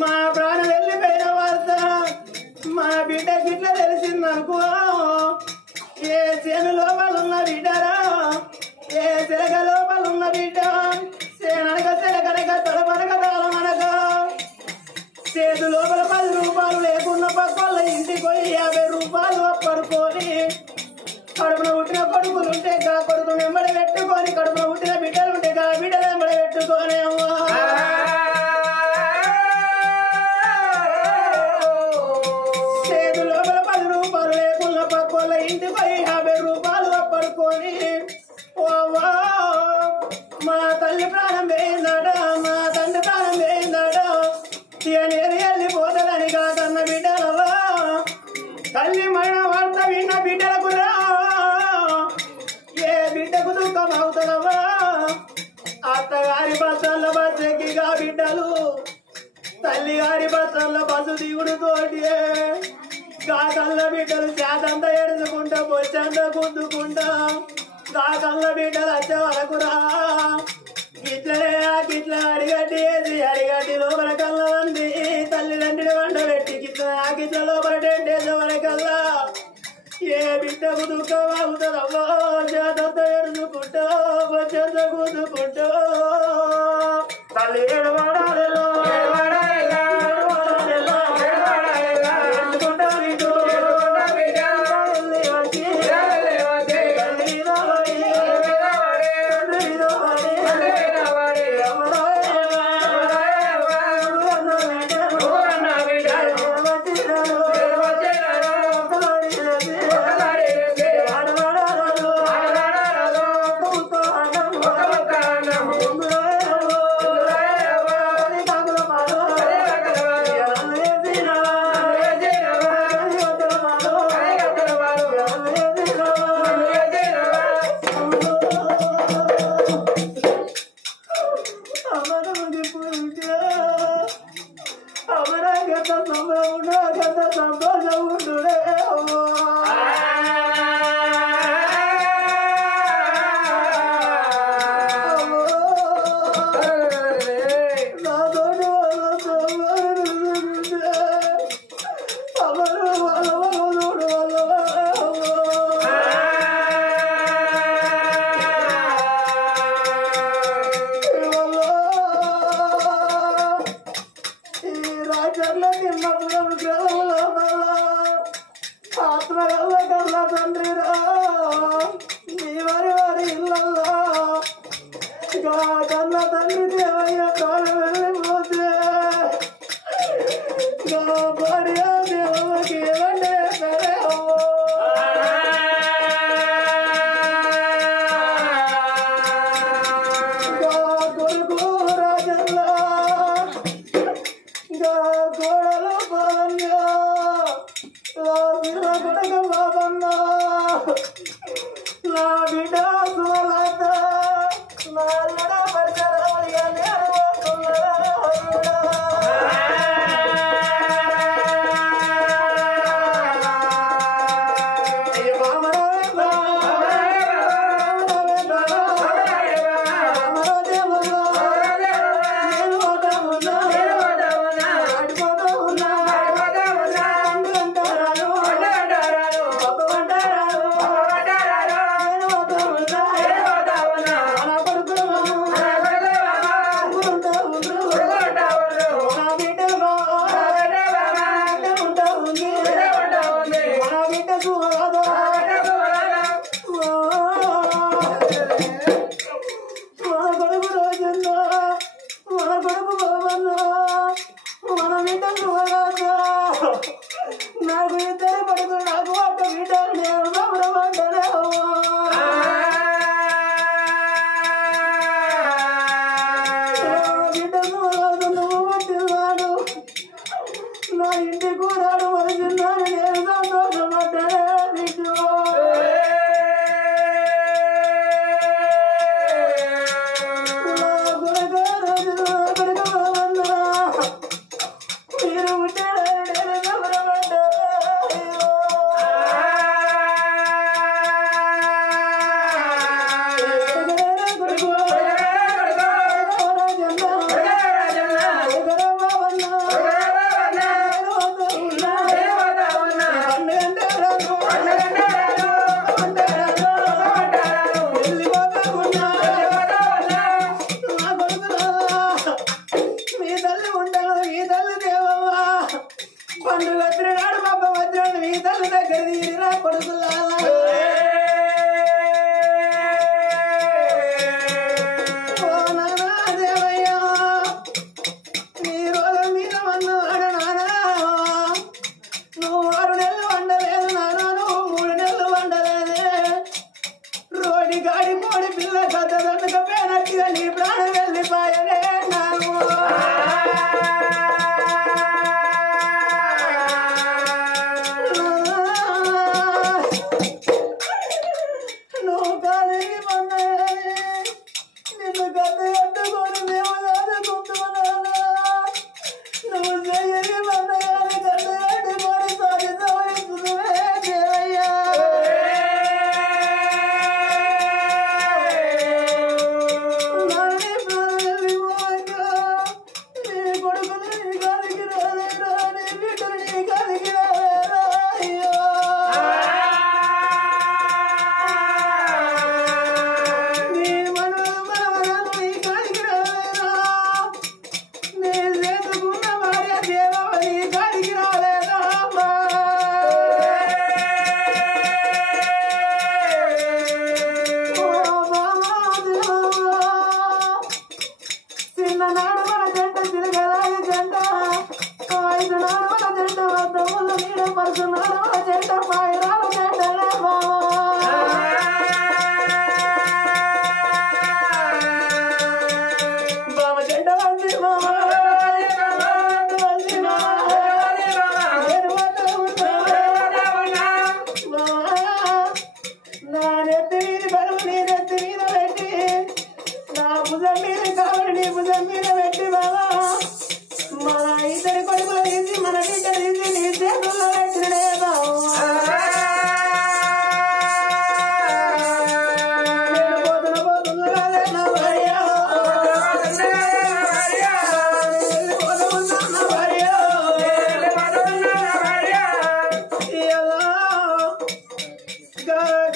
మా ప్రాణం వెళ్ళిపోయిన వార్త మా బిడ్డ గిట్ల తెలిసిందనుకో ఏ చేను లోపలున్న బిడ్డరా ఏ శిలక లోపలున్న బిడ్డ సేననక శిలకనక తడపనక తాళమనక చేతు లోపల 10 రూపాయలు లేకున్న పక్కల ఇంటికి పోయి 50 రూపాయలు అప్పడుకొని కడుపున పుట్టిన కొడుకులుంటే కా కొడుకు వెంబడి పెట్టుకొని కడుపున పుట్టిన బిడ్డలుంటే కా బిడ్డలు వెంబడి పెట్టుకొని చేతు లోపల 10 రూపాయలు లేకున్న పక్కల ఇంటికి పోయి 50 రూపాయలు అప్పడుకొని మా తల్లి ప్రాణం వేయిందాడ మా తండ్రి ప్రాణం వేయిందాడ నేను వెళ్ళిపోతుందని కాదన్న బిడ్డలవా తల్లి మరణ వార్త విన్న బిడ్డలకు రా ఏ బిడ్డకు దుఃఖం అవుతుందవా అత్తగారి బస్సల్లో బస్సెక్కిగా బిడ్డలు తల్లి గారి బస్సల్లో బస్సు దిగుడు తోటి కాకల్ల బిడ్డలు చేతంతా ఎడుచుకుంటా బొచ్చంతా గుద్దుకుంటా కాకల్ల బిడ్డలు వచ్చే వరకు రా గిట్లనే గిట్ల అడిగడ్డి వేసి అడిగడ్డి లోపల కల్లా వండి తల్లిదండ్రులు వంట పెట్టి గిట్ల గిట్ల లోపల టెంటేసే వరకల్లా ఏ బిడ్డకు దుఃఖం అవుతుందమ్మో చేతంతా ఎడుచుకుంటా బొచ్చంతా గుద్దుకుంటా తల్లి ఏడవాడాలి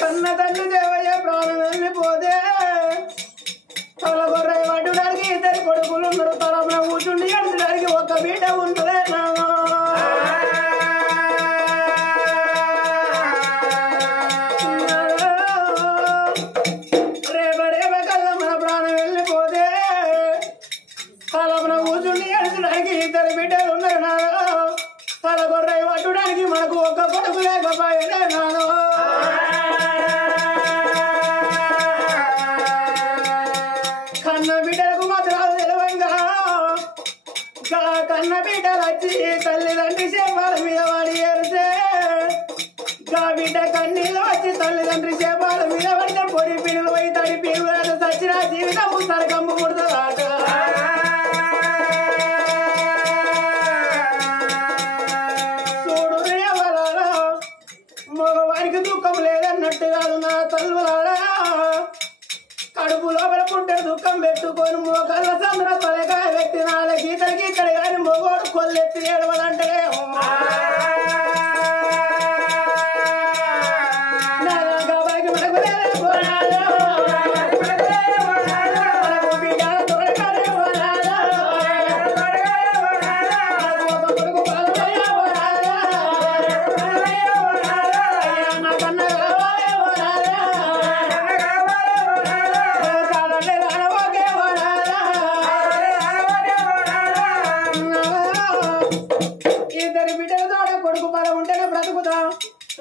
కన్న తండ్రి దేవయ్య ప్రాణం వెళ్ళిపోతే తల గొర్రె పట్టడానికి ఇద్దరు కొడుకులు ఉన్నారు. తలమున కూర్చుండి ఎడచడానికి ఒక బిడ్డ ఉంటుందే రేప కల్లా మన ప్రాణం వెళ్ళిపోతే తలమున కూర్చుండి ఎడచడానికి ఇద్దరు బిడ్డలు ఉన్నారు నాదో. తల గొర్రె పట్టడానికి మనకు ఒక కొడుకు లేకపోయాడే నాదో. కన్న బిడ్డలకు మాత్రాలు తెలవంగా కన్న బిడ్డలు వచ్చి తల్లిదండ్రి చేపాల మీద వాడి ఏరితే గా బిడ్డ కన్నీళ్ళు వచ్చి తల్లిదండ్రి చేపాల మీద పడితే పొడి పిల్లలు పోయి తడి పిల్లలు చచ్చిన జీవితం సరకమ్ము పుడుతుందాట. చూడు ఎవరారా మగవారికి దుఃఖం లేదన్నట్టు కాదు నా తల్లులారా. కడుపు లోపల పుట్టే దుఃఖం పెట్టుకొని మోకళ్ళ చంద్ర తలకాయ పెట్టి నాలుగు గీతలకి ఇక్కడ కానీ మొగోడు కొల్లెత్తి ఏడవదంటే ఇద్దరి బిడ్డల తోడ కొడుకు బలం ఉంటేనే బ్రతుకుతాం.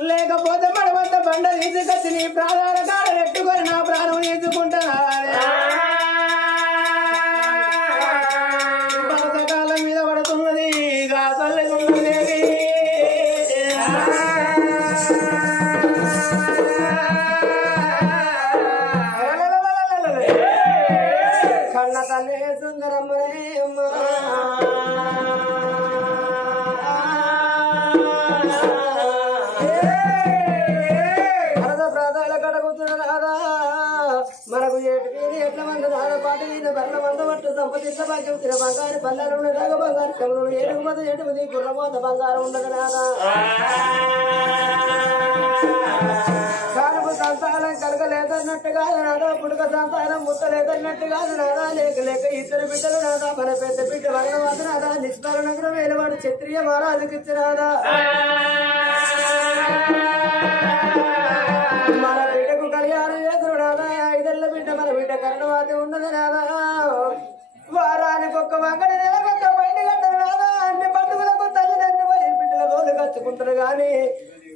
లేకపోతే మడవంత బండ తీసుకొచ్చి నీ ప్రాణాల కాడ ఎట్టుకొని నా ప్రాణం తీసుకుంటా. బతకాలం మీద పడుతున్నది తల్లిగుండలేవి. కన్న తల్లి సుందరమ్మనే మనకు ఎట్ల మంది నాద పాట బర్ల మంద పట్టు సంపతిత్త భాగ్యం తిన బంగారు పల్లెలు రాగ బంగారు కమలు ఏడుగు మంది ఎటుమది గుర్రమోత బంగారం ఉండదు నాదా. కానుపు సంతానం కలగలేదన్నట్టు కాదు నాదా. పుడుక సంతానం ముట్టలేదన్నట్టు కాదు నాదా. లేక లేక ఇద్దరు బిడ్డలు నాదా. మన పెద్ద బిడ్డ వర్ణవాద నాదా. నిష్పరణంగా వేలవాడు క్షత్రియ మహారాజుకిచ్చినాదా. మన బిడ్డకు కళ్యాణం చేతుడు నాదా. ఐదెళ్ళ బిడ్డ మన బిడ్డ కరణవాతి ఉన్నది నాదా. వారానికి ఒక్క వంగడి నెలకొక్క బయట కట్టరు నాదా. అన్ని పండుగలకు తల్లిదండ్రులు పోయి బిడ్డల తోలు కచ్చుకుంటారు గాని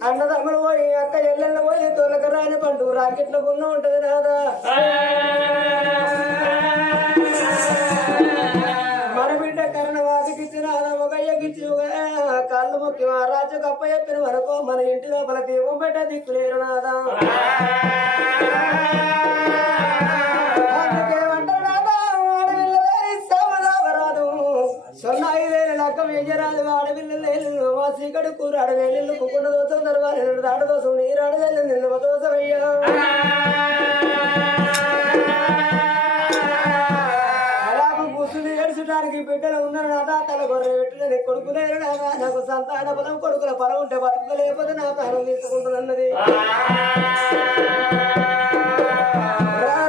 అన్నదమ్ములు పోయి అక్క ఎల్లెళ్ళు పోయి తోలక రాని పండుగ రాకెట్ల గున్న ఉంటది నాదా. మన బిడ్డ కరణవాదికిచ్చి నాదా. మొగయ్యకిచ్చి కాళ్ళు మొక్కి మా రాజు కప్ప చెప్పిన వరకు మన ఇంటి లోపల దీపం పెట్ట దిక్కులేరు నాదా. అందుకేమంటారు నాదా. ఆడపిల్లలేని సోమదావరాదు సొన్నాయిదేని లక్క వేయరాదు. ఆడపిల్లలు మా సీకడు కూర ఆడవేళ్ళు కుక్కున్న దోసం తరవాలి దాట దోసం నీరాడు వెళ్ళి నిల్వ దోసం అయ్యా. అలాగూ కూర్చుని ఏడుచడానికి బిడ్డలు ఉన్నారు నాదా. తల గొర్రె పెట్టినది కొడుకు లేరు నాదా. నాకు సంతాన బలం కొడుకుల బలం ఉంటే బతుకు లేకపోతే నా ప్రాణం తీసుకుంటున్నది.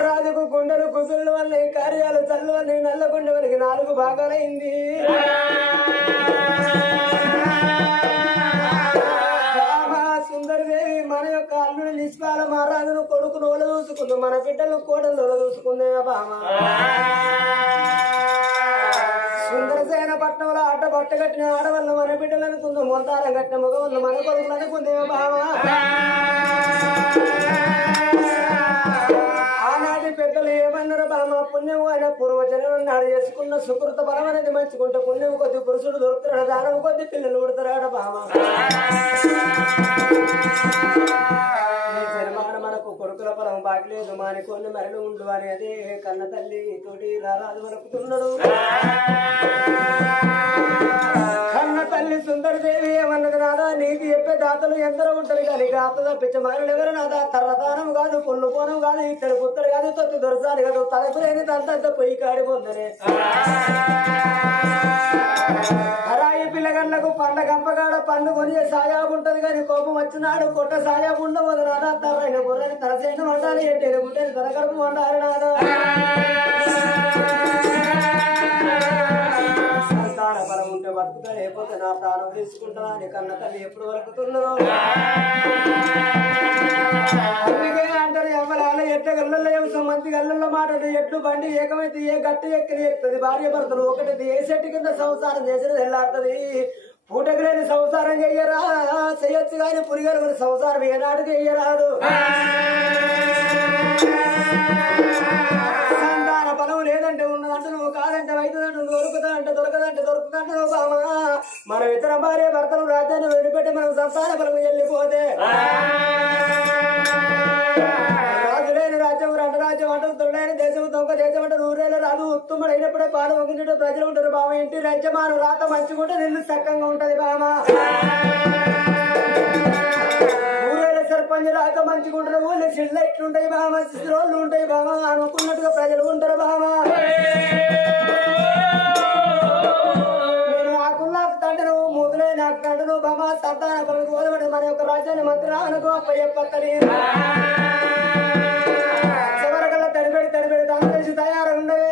రాజుకు గుండెలు కుసుళ్ళు వల్ల కార్యాలు చల్లు వల్ల నల్లగుండె వరకు 4 భాగాలైంది. సుందరదేవి మన యొక్క అల్లుడి నిష్పాల మహారాజును కొడుకును ఓల చూసుకుంది. మన బిడ్డలు కోడలు చూసుకుందే బామ. సుందరసేన పట్నంలో ఆట బట్టగట్టిన ఆడవాళ్ళు మన బిడ్డలు అనుకుందాం. మొంతారం కట్టిన మగవాళ్ళు మన కొడుకులు అనుకుందే బామ. ఆనాటి పెద్దలు ఏమన్నారు బామ. పుణ్యం అయిన పూర్వజనం నాడు చేసుకున్న సుకృత బలం అనేది మంచుకుంటే పుణ్యం కొద్ది పురుషుడు దొరుకుతాడు. దానం కొద్ది పిల్లలు పుడతారాడ బామ. మనకు కొడుకుల పొలం బాగలేదు మానికొని మరలు ఉండు అని అదే కన్న తల్లి తోటి రారాజు వలుకుతున్నాడు. కన్న తల్లి సుందరదేవి ఏమన్నది నాదా. నీకు చెప్పే దాతలు ఎందరో ఉంటారు కానీ గాత తప్పించ మారలు ఎవరు నాదా. తర్రదానం కాదు, పొల్లు పోనం కాదు, ఇద్దరు పుత్తరు కాదు, తొత్తి దొరసాలి కాదు, తలపు లేని తంత పొయ్యి కాడి పొందనే. అరాయి పిల్లగళ్ళకు పండ్ల గంపగాడ పండు కొని సాయాబు ఉంటది కానీ కోపం వచ్చినాడు కొట్ట సాయాబు ఉండబోదు నాదా తరైన గుర్రని తలసైన వండాలి ఏంటి గుంటేది తన కడుపు వండాలి నాదా సంతాన బలం ఉంటే బతుకుతా లేకపోతే నా ప్రాణం తీసుకుంటా అని కన్న తల్లి ఎప్పుడు వరకుతుందో అందుకే అంటారు ఎవ్వరాల ఎట్ల గల్లలో మంది గల్లలో మాట్లాడు ఎట్లు బండి ఏకమైతే ఏ గట్టి ఎక్కని ఎక్కుతుంది భార్య భర్తలు ఒకటి ఏ చెట్టు కింద సంసారం చేసేది వెళ్ళాడుతుంది పూటగిలేని సంసారం చెయ్యరా చెయ్యొచ్చు కానీ పురిగలు సంసారం ఏనాడు చెయ్యరాదు సంతాన బలం లేదంటే ఉన్నదంటే నువ్వు కాదంటే అవుతుందంటే నువ్వు దొరుకుతాదంటే దొరుకుతుందంటే నువ్వు బామా మనం ఇతర భార్య భర్తలు రాజ్యాన్ని వదిలిపెట్టి మనం సంతాన బలం వెళ్ళిపోతే రాజులేని రాజ్యం రెండు రాజ్యం అంటారు తొడలేని దేశం దొంగ దేశం అంటారు ఊరేళ్ళు రాదు ఉత్తముడు అయినప్పుడే పాలు వంగినట్టు ప్రజలు ఉంటారు బామ ఇంటి రాజ్యమాను రాత మంచిగుంటే నిల్లు చక్కగా ఉంటది బామ ఊరేళ్ళ సర్పంచ్ రాత మంచిగుంటారు ఊళ్ళో చిల్ల ఇట్లుంటాయి బామ శిశురోళ్ళు ఉంటాయి బామ అనుకున్నట్టుగా ప్రజలు ఉంటారు బామ నేను నాకున్నా తండ్రి నువ్వు మూతులే నాకు తండ్రి నువ్వు బామ సంతాన కోదబడి మన యొక్క రాజ్యాన్ని మంత్రి అనుకో అప్పయ్య పక్కని చివరకల్లా తడిపెడి దాని తెలిసి తయారు ఉండవే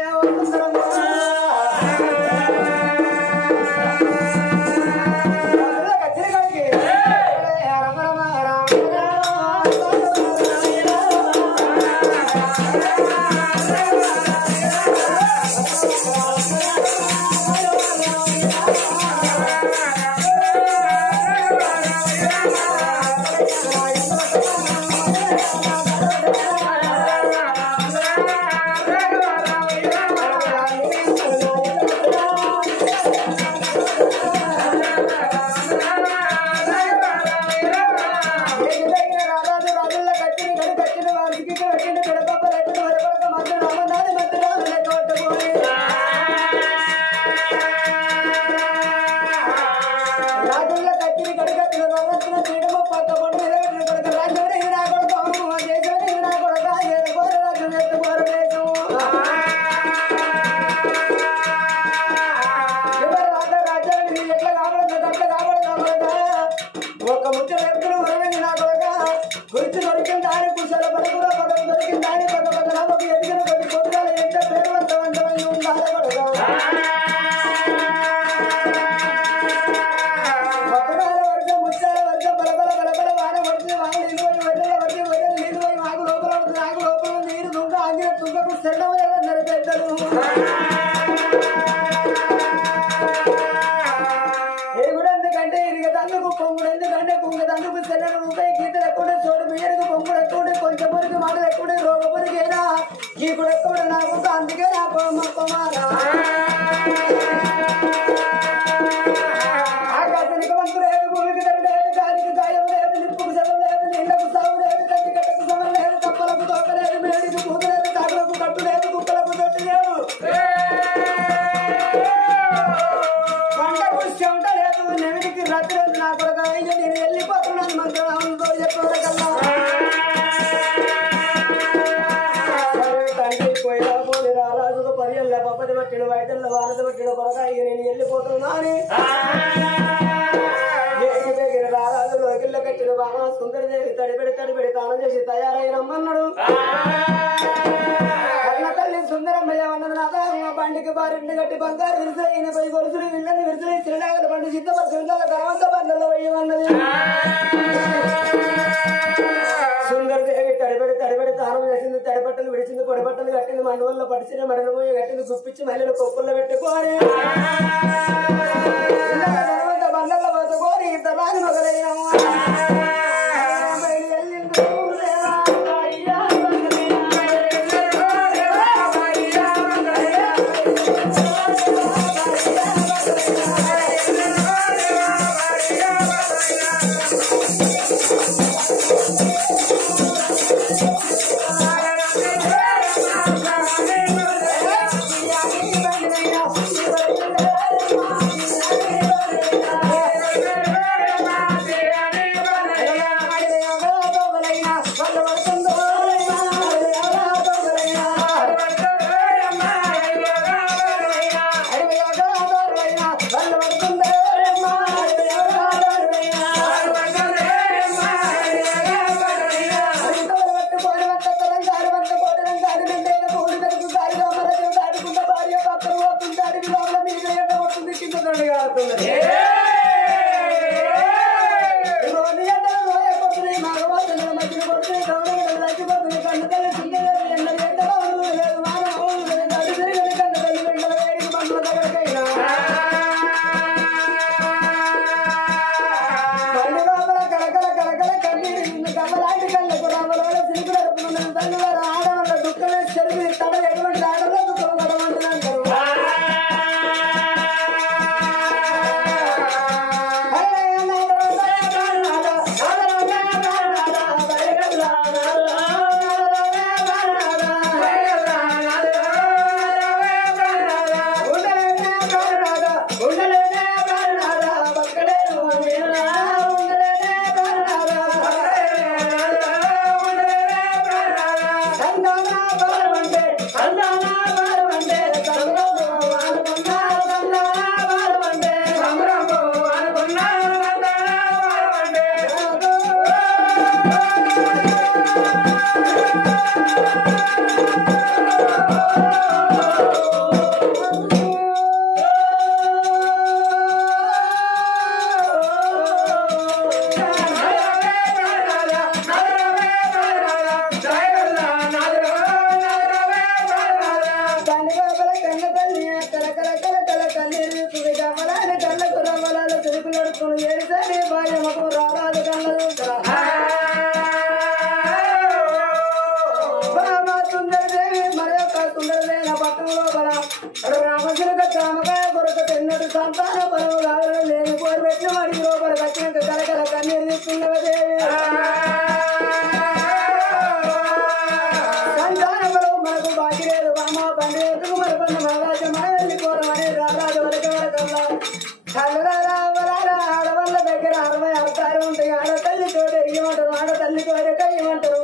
ఏమంటారు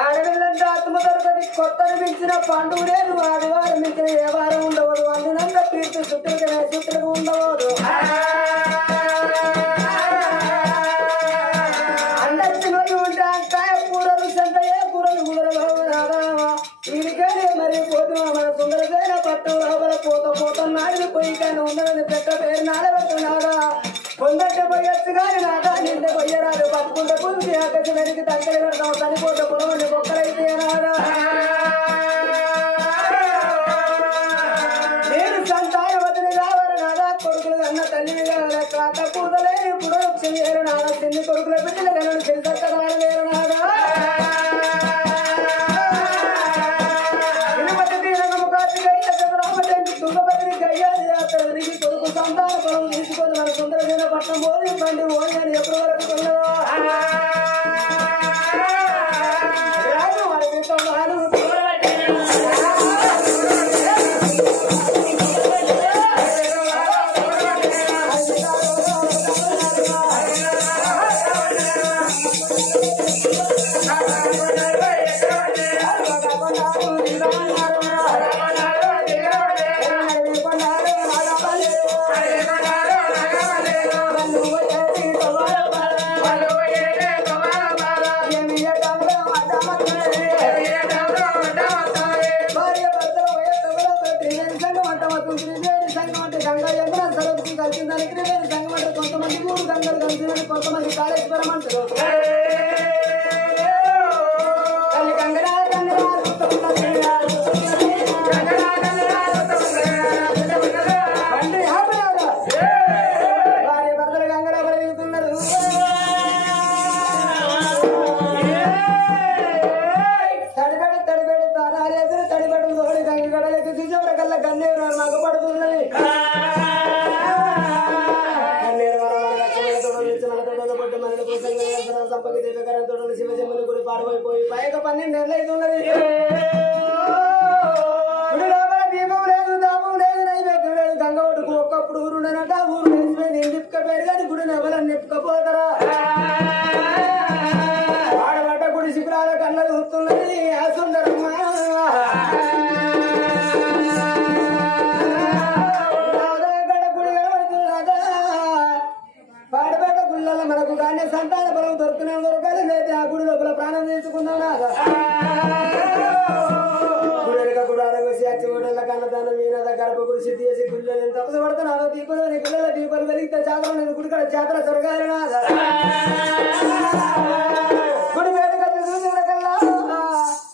ఆడపిల్లంటే ఆత్మ దొరకది కొత్తది మించిన పండుగ లేదు ఆదివారం మించిన ఏ వారం ఉండవదు అందునంత తీర్చి సుత్రులకు ఉండవదు అందరిలో ఉంటే అంకాయ కూరలు సంతయే కూరలు కూరలు వీరికనే మరి పోతున్నా మన సుందరసేన పట్టం లోపల పోత నాడు పోయి కానీ ఉండదని పెద్ద పేరు నాడబెట్టున్నారా కొందరు పోయొచ్చు కానీ నాదా నింద పోయరాదు పట్టుకుంటే పుంజి ఆకసి వెనక్కి తగ్గలు పెడతాం చనిపోతే పొలవండి ఒక్కరైతే రాదా నేను సంతానవతిని కావాలి నాదా కొడుకులు అన్న తల్లిని కావాలి కాక కూతలేని ఇప్పుడు చెయ్యారు నాదా చిన్ని కొడుకుల బిడ్డలు కలడు తెలిసక్క వాడలేరు నాదా తుంగభద్రి గయ్యాలి అతనికి కొడుకు సంతాన పొలం తీసుకొని మన సుందరసేన పట్టణం పోలి బండి ఓడి అని ఎప్పటి వరకు కొన్నదో కొంతమంది మూడు గంగలు కలిసి కొంతమంది కాళేశ్వరం అంటారు భార్య భర్తలు గంగరా పెరుగుతున్నారు తడిబెడు తారాలేసిన తడిబెడు తోడి గంగ గడలకి చూసేవర కల్లా గన్నేరు మగపడుతున్నది శివజమ్మని గుడి పాడైపోయి పైక 12 నెలలు అవుతున్నది గుడి లోపల దీపం లేదు దాపం లేదు నైవేద్యం లేదు గంగ ఒడ్డుకు ఒక్కప్పుడు ఊరుండనట ఊరు వేసిపోయింది నిప్పుక పేరు కానీ గుడిని ఎవరని నిప్పుకపోతారా ఆడబడ్డ గుడి శిబిరాల కన్నలు వస్తున్నది ఆ సుందరమ్మ పాడబడ్డ గుళ్ళలో మనకు కానీ సంతాన బలం దొరుకునే దొరకాలి లేదా ఆ గుడి లోపల ప్రాణం తీసుకుందాం గుడెనక గుడాల వేసి అచ్చి గుడల కన్నదానం ఈయన గర్భ గుడి సిద్ధి చేసి గుళ్ళని తపస పడుతున్నాను దీపంలో గుళ్ళ దీపాలు వెలిగితే జాతర నేను గుడి కడ జాతర జరగాలి గుడి మీద కట్టి చూసినకల్లా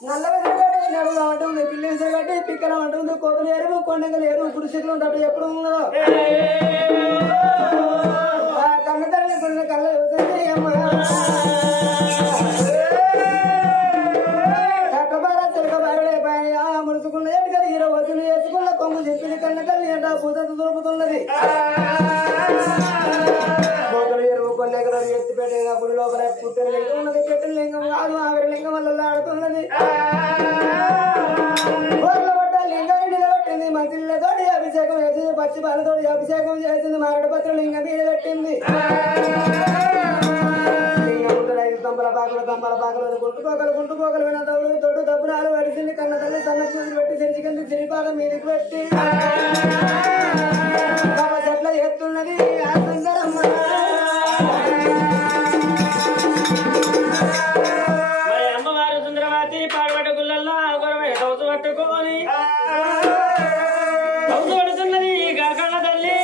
నల్లగా తిరగటి నడుగా ఉంటుంది పిల్లి తిరగటి పిక్కల ఉంటుంది కోతులు ఎరువు కొండగలు ఎరువు గుడిసెలు ఉంటాడు ఎప్పుడు ఉన్నదో కన్నతల్లి గుడిని కళ్ళ చక్కబార చిలకబారలే పైన ముడుచుకున్న ఎటుకలు ఈర వదిలి ఎత్తుకున్న కొంగు చెప్పింది కన్నతల్లి అంట పూజలు దొరుకుతున్నది కోతలు ఎరువు కొల్లెగలు ఎత్తిపెట్టే గుడి లోపల పుట్టిన లింగం ఉన్నది పెట్టిన లింగం కాదు ఆవిడ లింగం వల్ల ఆడుతున్నది లింగం నిలబెట్టింది మధ్యతోటి అభిషేకం చేసింది పచ్చి పాలతోటి అభిషేకం చేసింది మారడపత్ర లింగం మీద పెట్టింది తంబల పాకలు గుంటుకోకలు వినదవుడు తొట్టు దబ్బునాలు పడిసింది కన్న తల్లి సన్న చూసి పెట్టి చెంచుకెళ్ళి చిరిపాక మీదకి పెట్టి చెట్ల ఎత్తున్నది ఆ సుందరమ్మ అమ్మవారు సుందరవతి పాడబడ్డ గుళ్ళల్లో గొరవ పట్టుకొని పడుతున్నది కన్న తల్లి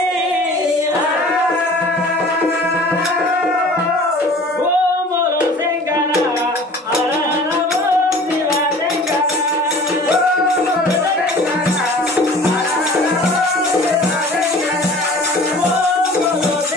Oh,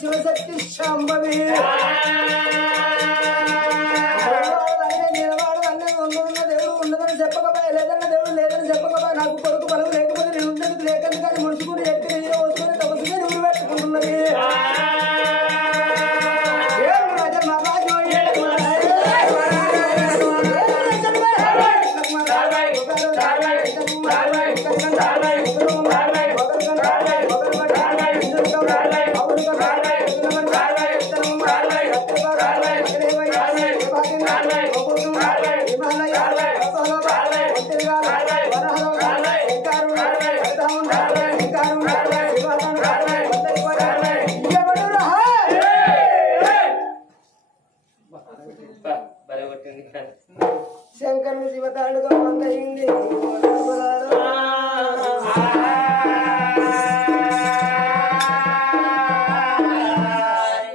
శివశక్తి శాంభవి దేవుడు ఉండదని చెప్పకపోయా లేదన్న దేవుడు లేదని చెప్పకపోయా నాకు కొడుకు బలం లేకపోతే నేను ఉండదు లేకని కానీ ముడుచుకుని ఎత్తి వస్తుని తపస్సుగా నువ్వు పెట్టుకుంటున్నది శంకరుని శివతాండుగా పొందయింది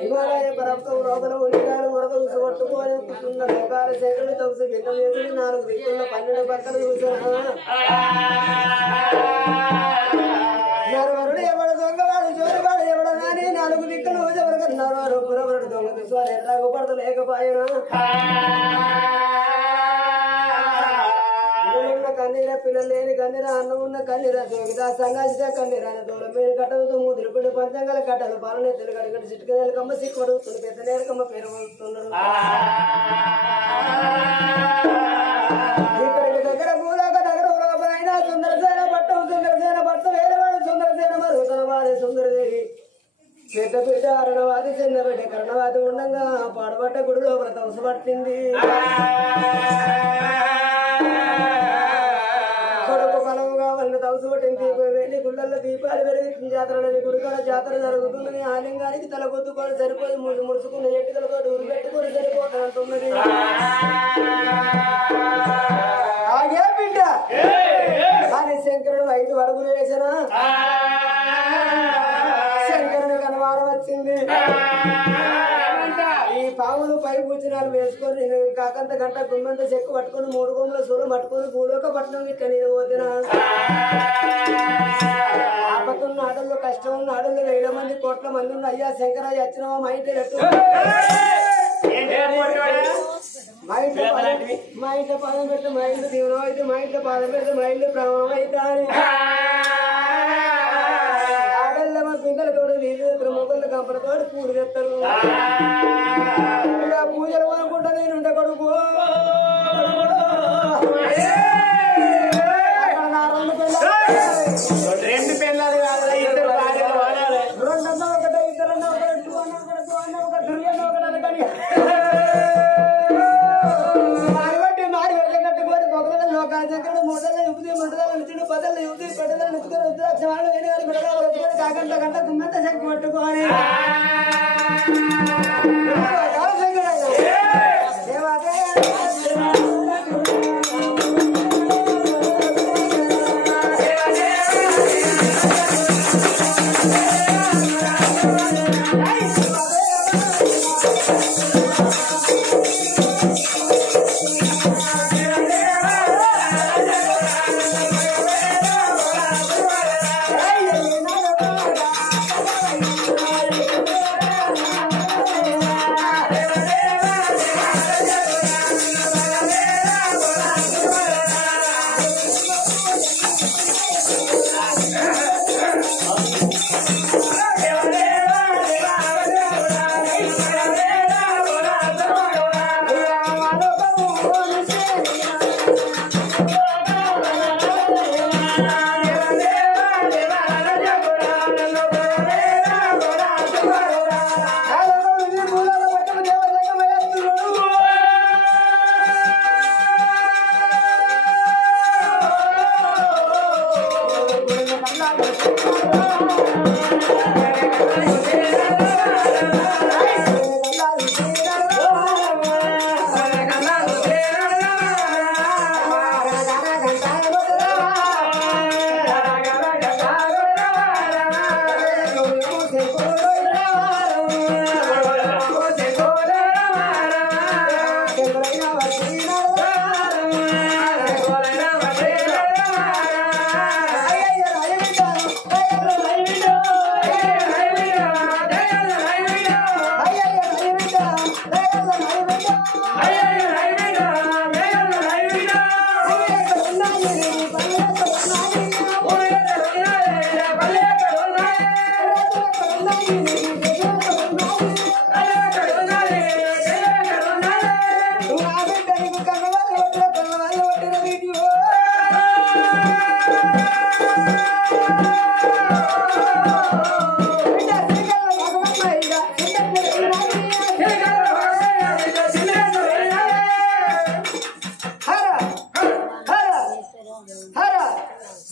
హిమాలయ పర్వతం లోపల ఉల్లిగాలు వరద ఉసగొట్టుకొని కూర్చున్న రకాల శంకరుని తపసు భిన్నం చేసి 4 దిక్కుల్లో 12 పక్కలు చూసాను నరవరుడు ఎవడ దొంగవాడు చోరువాడు ఎవడ నాని 4 దిక్కులు ఎవరికన్నారు వారు పురవరుడు దొంగ చూసారు ఎట్లాగో పడత లేకపోయినా కన్నీర పిల్లలు లేని కన్నీర అన్నం ఉన్న కన్నీర జోగిదా సంగాసిదా కన్నీర దూరం మీద కట్టదు ముదిరిపడి పంచంగల కట్టలు పాలనెత్తులు కడగడి చిట్టుకనేలు కమ్మ సిక్కు అడుగుతుంది పెద్ద నేరకమ్మ పేరు పడుతున్నారు ఇక్కడికి దగ్గర భూలోక దగ్గర లోపలైనా సుందరసేన పట్టం వేరేవాడు సుందరసేన మరుగుతున్న వాడే సుందరదేవి పెద్ద పీట అరణవాది చిన్న బిడ్డ కరణవాది ఉండగా పాడబట్ట గుడి లోపల తమసు పట్టింది గుళ్ళల్లో దీపాలు వెలిగించిన జాతరలని గుడికాడ జాతర జరుగుతున్నది ఆలింగానికి తలగొద్దుకొని సరిపోయి ముడుచుకున్న ఎట్టుకలతో ఊరు పెట్టుకొని సరిపోతానంటున్నది బిడ్డ కానీ శంకరుడు 5 అడుగులు వేసినా శంకరుని కనవారం వచ్చింది ఈ పాములు పై పూచనాలు వేసుకొని కాకంత గంట గుమ్మంత చెక్కు పట్టుకొని 3 కొమ్ముల సూలం పట్టుకొని భూలోక పట్టణం ఇట్లా నేను పోతున్నా ఆపతున్న ఆటల్లో కష్టం ఉన్న ఆటల్లో 1,000 మంది కోట్ల మంది ఉన్న అయ్యా శంకరయ్య వచ్చినావా మా ఇంటి మా ఇంట్లో పాదం పెడితే మా ఇంట్లో దీవనం అయితే మా ఇంట్లో పాదం పెడితే మా ఇంట్లో ప్రాణం అయితే ఆడల్లో మా పిల్లల తోడు నీళ్ళు తెస్తారు మొగళ్ళు కంపల తోడు పూలు తెస్తారు ఇక పూజలు అనుకుంటా నేను ఉంటే కొడుకు రెండు పిల్లలు కాదు ఇద్దరు భార్యలు వాడాలి రెండన్నా ఒకటే ఇద్దరన్నా ఒకటి ఒక దుర్యన్న ఒకటి కానీ మారి వెళ్ళి కట్టుకోని పొగల లోకాల దగ్గర మూడల యువతి మండల నుంచి పదల యువతి పడల నుంచి రుద్రాక్షమాలు వేరే వారి బిడ్డలు కాకంట గంట గుమ్మంత శక్తి పట్టుకోని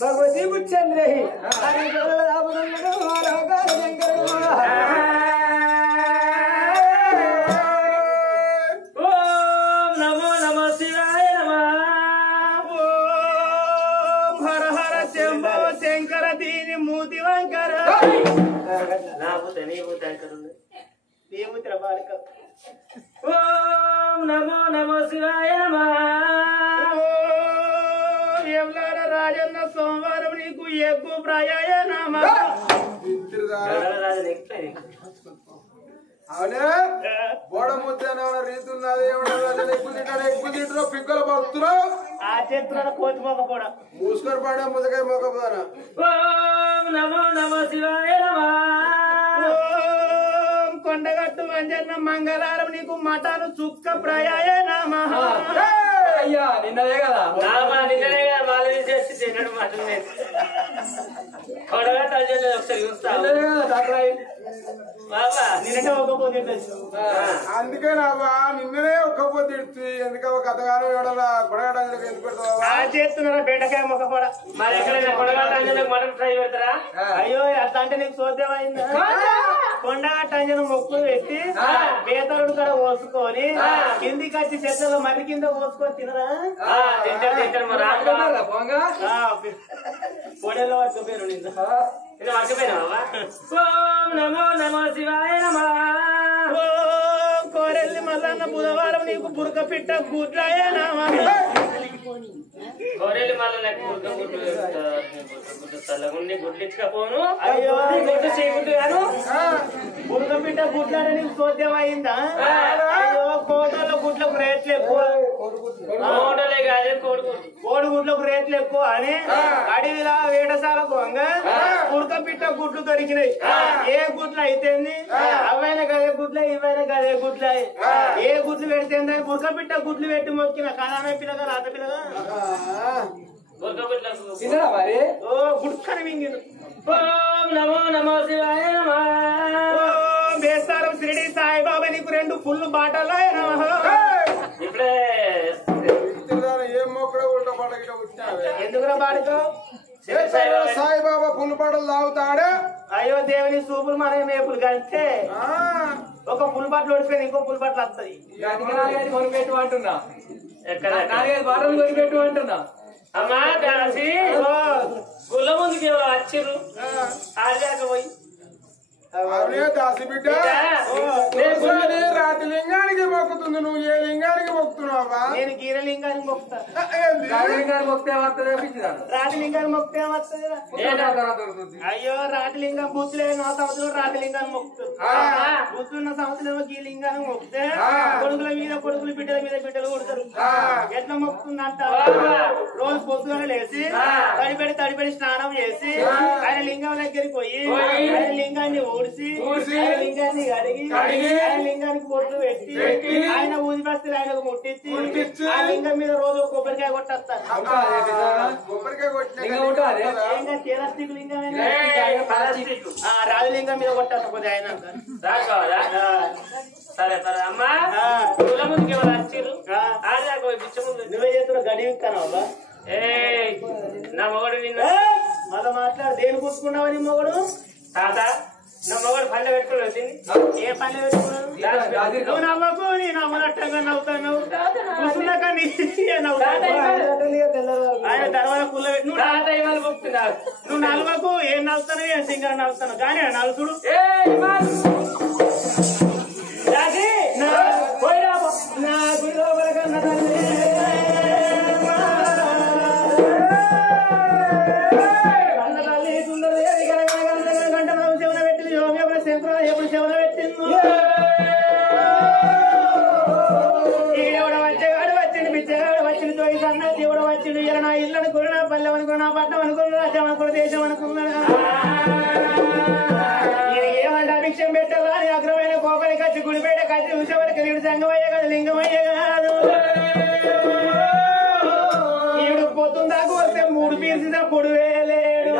भगवती बुच्चन रही ओम नमो नमः शिवाय नमः ओम हर हर शंभो शंकर दीन मूर्ति वंकर ना भूत नहीं भूत करूंगा देवत्र बालक ओम नमो नमः शिवाय नमः येवलारा राजन्न सोमवारम नीकु येकु प्रायाय नमः राजन एकटे అవునే బోడ ముద్దన రీతున్నది ఎక్కువ పిక్కలు పడుతున్నావు ఆ చేతుల కోతి మొక్క మూసుకొని పడే ముద్దకాయ మొక్కపోతానా ఓం నమో నమః శివాయ నమః ఓం కొండగట్టు మంజన్న మంగళవారం నీకు మటను చుక్క ప్రయాయ నమః అయ్యా నిన్నదే కదా నిన్ననే వాళ్ళు తీసేసి తినడు మటన్ కొండగట్టు అంజన్న ఒకసారి చూస్తా బాబా నిన్ననే ఒక పోతే అందుకే నావా నిన్ననే ఒక్క పొద్దు ఎందుకు కథగాను గొడగడానికి ఎందుకు పెడతావా చేస్తున్నారా బెండకాయ మొక్క కూడా మరి ఎక్కడైనా కొండగట్టు అంజనకు మటన్ ఫ్రై పెడతారా అయ్యో అట్లా అంటే నీకు చూద్దాం అయిందా కొండగట్టు అంజన మొక్కులు పెట్టి బేతరుడు కూడా పోసుకొని కిందికి వచ్చి చెట్లలో మట్టి కింద పోసుకొని తినరా పొడలో పట్టుకుపోయారు నిన్న పట్టుకుపోయినా ఓం నమో నమః శివాయ నమః ఓం కోరెల్లి మల్లన్న బుధవారం నీకు బురక పిట్ట గుడ్లాయ నమః కోరెల్లి మల్లన్న తల్లగుండి గుడ్లు ఇచ్చకపోను అయ్యో గుడ్డు చేయగుడ్డు గాను బురక పిట్ట గుడ్లాడ నీకు చోద్యం అయిందా అయ్యో కోటలో గుడ్ల కోడిగుడ్లకు రేట్లు ఎక్కువ కోడిగుడ్లకు రేట్లు ఎక్కువ అని అడవిలా వేటసాల పోంగా ఉడకపిట్ట గుడ్లు దొరికినాయి. ఏ గుడ్లు అయితేంది అవైనా గదే గుడ్లే ఇవైనా గదే గుడ్లే. ఏ గుడ్లు పెడితే ఉడకపిట్ట గుడ్లు పెట్టి మొక్కిన కళామే పిల్లగా రాత పిల్లగా మరి ఓ గుడ్కని మింగిను. నమో నమో శివాయ బేస్తారం షిరిడి సాయిబాబా నీకు 2 ఫుల్ బాటలు ఇప్పుడే ఏం మొక్కడే ఉల్టా పడగిట వచ్చినావే ఎందుకురా బాడుకో సాయిబాబా పుల్లు పాటలు తాగుతాడే. అయ్యో దేవుని సూపులు మన మేపులు కలిస్తే ఒక పుల్ బాటలు ఓడిపోయింది ఇంకో పుల్ బాటలు వస్తుంది. కొనిపెట్టు అంటున్నా, 4-5 బాటలు కొనిపెట్టు అంటున్నా. అమ్మా దాసి గుళ్ళ ముందుకి వచ్చిర్రు ఆడదాకా పోయి అవునే దాసి బిడ్డ రాతి లింగానికి మొక్కుతుంది. నువ్వు ఏ లింగానికి మొక్కుతున్నావా? నేను గీరలింగానికి మొక్కుతా. మొక్తే వస్తుంది రాతిలింగానికి మొక్తే వస్తుంది. అయ్యో రాతిలింగం బుద్ధులే నా సంవత్సరం రాతిలింగానికి మొక్కుతుంది. బుద్ధున్న సంవత్సరం ఈ లింగానికి మొక్కితే కొడుకుల మీద కొడుకులు బిడ్డల మీద బిడ్డలు కొడతారు. ఎట్లా మొక్కుతుందంట రోజు పొద్దున లేచి తడిపెడి స్నానం చేసి ఆయన లింగం దగ్గరికి పోయి ఆయన లింగాన్ని ఊడిసి ఆయన లింగాన్ని కడిగి ఆయన లింగానికి బొట్లు పెట్టి ఆయన ఊది బస్తీలు ఆయనకు ముట్టించి ఆ లింగం మీద రోజు కొబ్బరికాయ కొట్టేస్తారు. కొబ్బరికాయ ప్లాస్టిక్ లింగం రాజలింగం మీద కొట్టేస్తారు కొద్దిగా ఆయన. సరే సరే అమ్మా ముందుకి వచ్చిర్రు నువ్వే చేస్తున్నా గడి ఇస్తాను నా మొగడు నిన్న మళ్ళా మాట్లాడు దేని కూర్చుకున్నావా నీ మొగడు? తాత నా మొగడు పల్లె పెట్టుకుని వచ్చింది. ఏ పల్లె పెట్టుకున్నావు? నువ్వు నవ్వకు నీ నవ్వనట్టంగా నవ్వుతాను కూర్చున్నాక ఆయన తర్వాత కుల్ల నువ్వు తాత ఇవాళ మొక్కుతున్నారు. నువ్వు నవ్వకు ఏం నవ్వుతాను ఏం సింగర్ నవ్వుతాను కానీ నలుసుడు నా గుడిలో కన్నా ఎప్పుడు శవన పెట్టింది ఈడెవడ వచ్చేవాడు వచ్చిండు బిచ్చగాడు వచ్చిండు తోయి సన్న దేవుడు వచ్చిండు ఇలా నా ఇల్లు అనుకున్నా పల్లెం అనుకున్నా పట్టణం అనుకున్నా రాజ్యం అనుకున్నా దేశం అనుకున్నా ఏమంటే భిక్షం పెట్టాలా అని అగ్రమైన కోపలి కచ్చి గుడిపేట కచ్చి ఉషవరికి వీడు సంగమయ్య కాదు లింగమయ్య కాదు. ఈడు పొద్దున్న దాకా వస్తే 3 పీసిన పొడివేలేడు.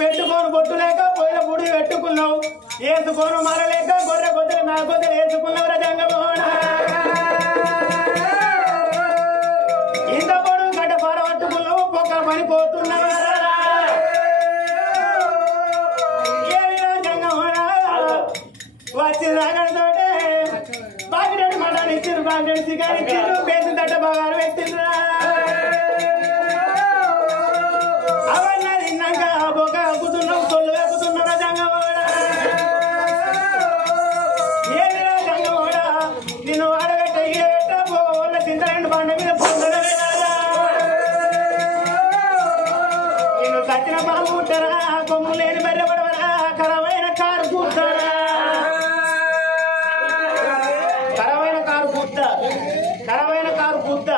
పెట్టుకోను బొట్టు లేక పోయిన గుడి పెట్టుకున్నావు వేసుకోను మరలేక గొర్రె కొద్దిగా నా కొద్దిగా వేసుకున్నావు రజంగమోహన ఇంత పొడుగు గడ్డ పరవట్టుకున్నావు పొక్క పడిపోతున్నావు ఏమి రజంగమోహన వచ్చి రాగడతోటే బాగిరెడ్డి మఠాలు ఇచ్చారు బాగిరెడ్డి సిగారు ఇచ్చారు పేసు తట్ట బాగారు పెట్టిండ్రా అవన్నీ తిన్నాక బొక్క ఎక్కుతున్నావు సొల్లు ఎక్కుతున్నారా జంగమోడ ఏమిరా జంగమోడ పుట్టరా కొమ్ము లేని బర్రె పడవరా కరవైన కారు కూర్తారా కరవైన కారు కూర్త కరవైన కారు కూర్త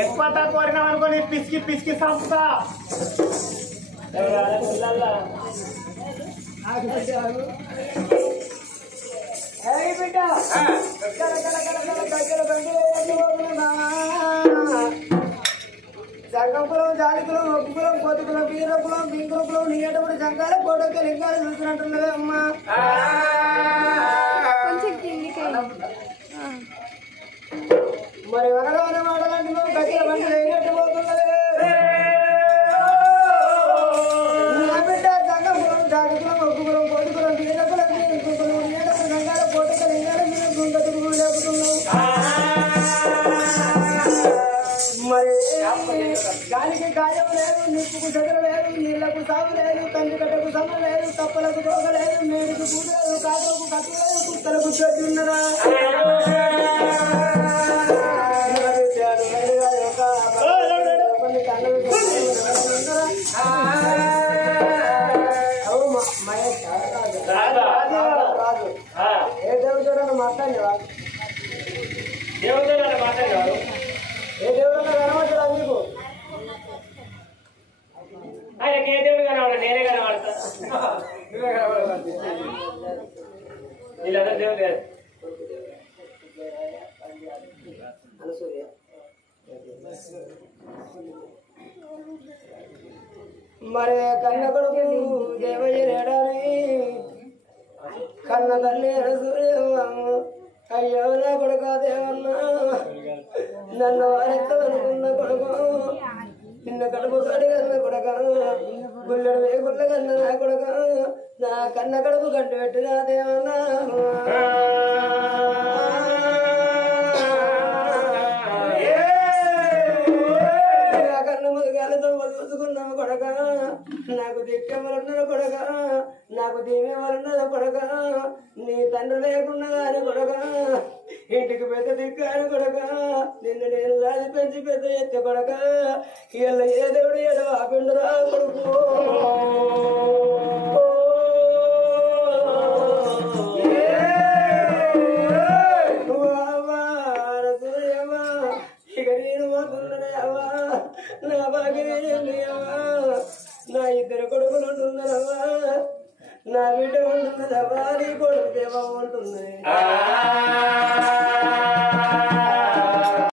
ఎక్కువ కోరినాం అనుకోని పిసికి పిసికి సంపుతా సంగపురం జాలికులం ఒప్పుకులం పొద్దుకులం పీరకులం పింకులం నీటప్పుడు సంఘాల కోటకి లింగాలు చూసినట్టున్నవే అమ్మా మరి వనగానే మాటలంటే నువ్వు గట్టిగా బండి వేయనట్టు పోతున్నదే బిడ్డ సంగపురం జాలికులం ఒప్పుకులం పొద్దుకులం పీరకులం పింకులం నీటప్పుడు సంఘాల కోటకి లింగాలు గుంటకు లేపుతున్నావు మరి గాలికి గాయం లేదు నిప్పుకు చెదరు లేదు నీళ్లకు సాగు లేదు తండ్రి గడ్డకు సమ్మ లేదు తప్పలకు దోగ లేదు మేడికి పూజ లేదు కాకులకు కట్టు లేదు కుక్కలకు చెట్టు ఉన్నదా రాజు ఏ దేవుడు మాట్లాడినవా దేవుడు మాట్లాడారు ఏ దేవుడు కనబడ్డా నీకు ఆయనకి ఏ దేవుడు కనవాడు నేనే కనవాడతా వీళ్ళందరూ దేవుడు లేదు మరి కన్న కొడుకు దేవయ్య రేడాని కన్న తల్లి సూర్యమ్మ అయ్యో నా కొడుక దేవన్న నన్ను వారెత్తనుకున్న కొడుకు నిన్న కడుపు కడిగన్న కొడక గుల్లెడు వేగుళ్ళ కన్న నా కొడక నా కన్న కడుపు గడ్డు పెట్టిన దేవన్న చూసుకున్నాము కొడక నాకు దిక్కెవరున్నదో కొడక నాకు దీవెవరున్నదో కొడక నీ తండ్రి లేకున్నా అని కొడక ఇంటికి పెద్ద దిక్కు అని కొడక నిన్ను నేను లాది పెంచి పెద్ద ఎత్తి కొడక వీళ్ళ ఏ దేవుడు ఏదో ఆపిండురా కొడుకు నా ఇద్దరు కొడుకులు ఉంటున్నారవ్వా నా బిడ్డ ఉంటున్నదవ్వా నీ కొడుకు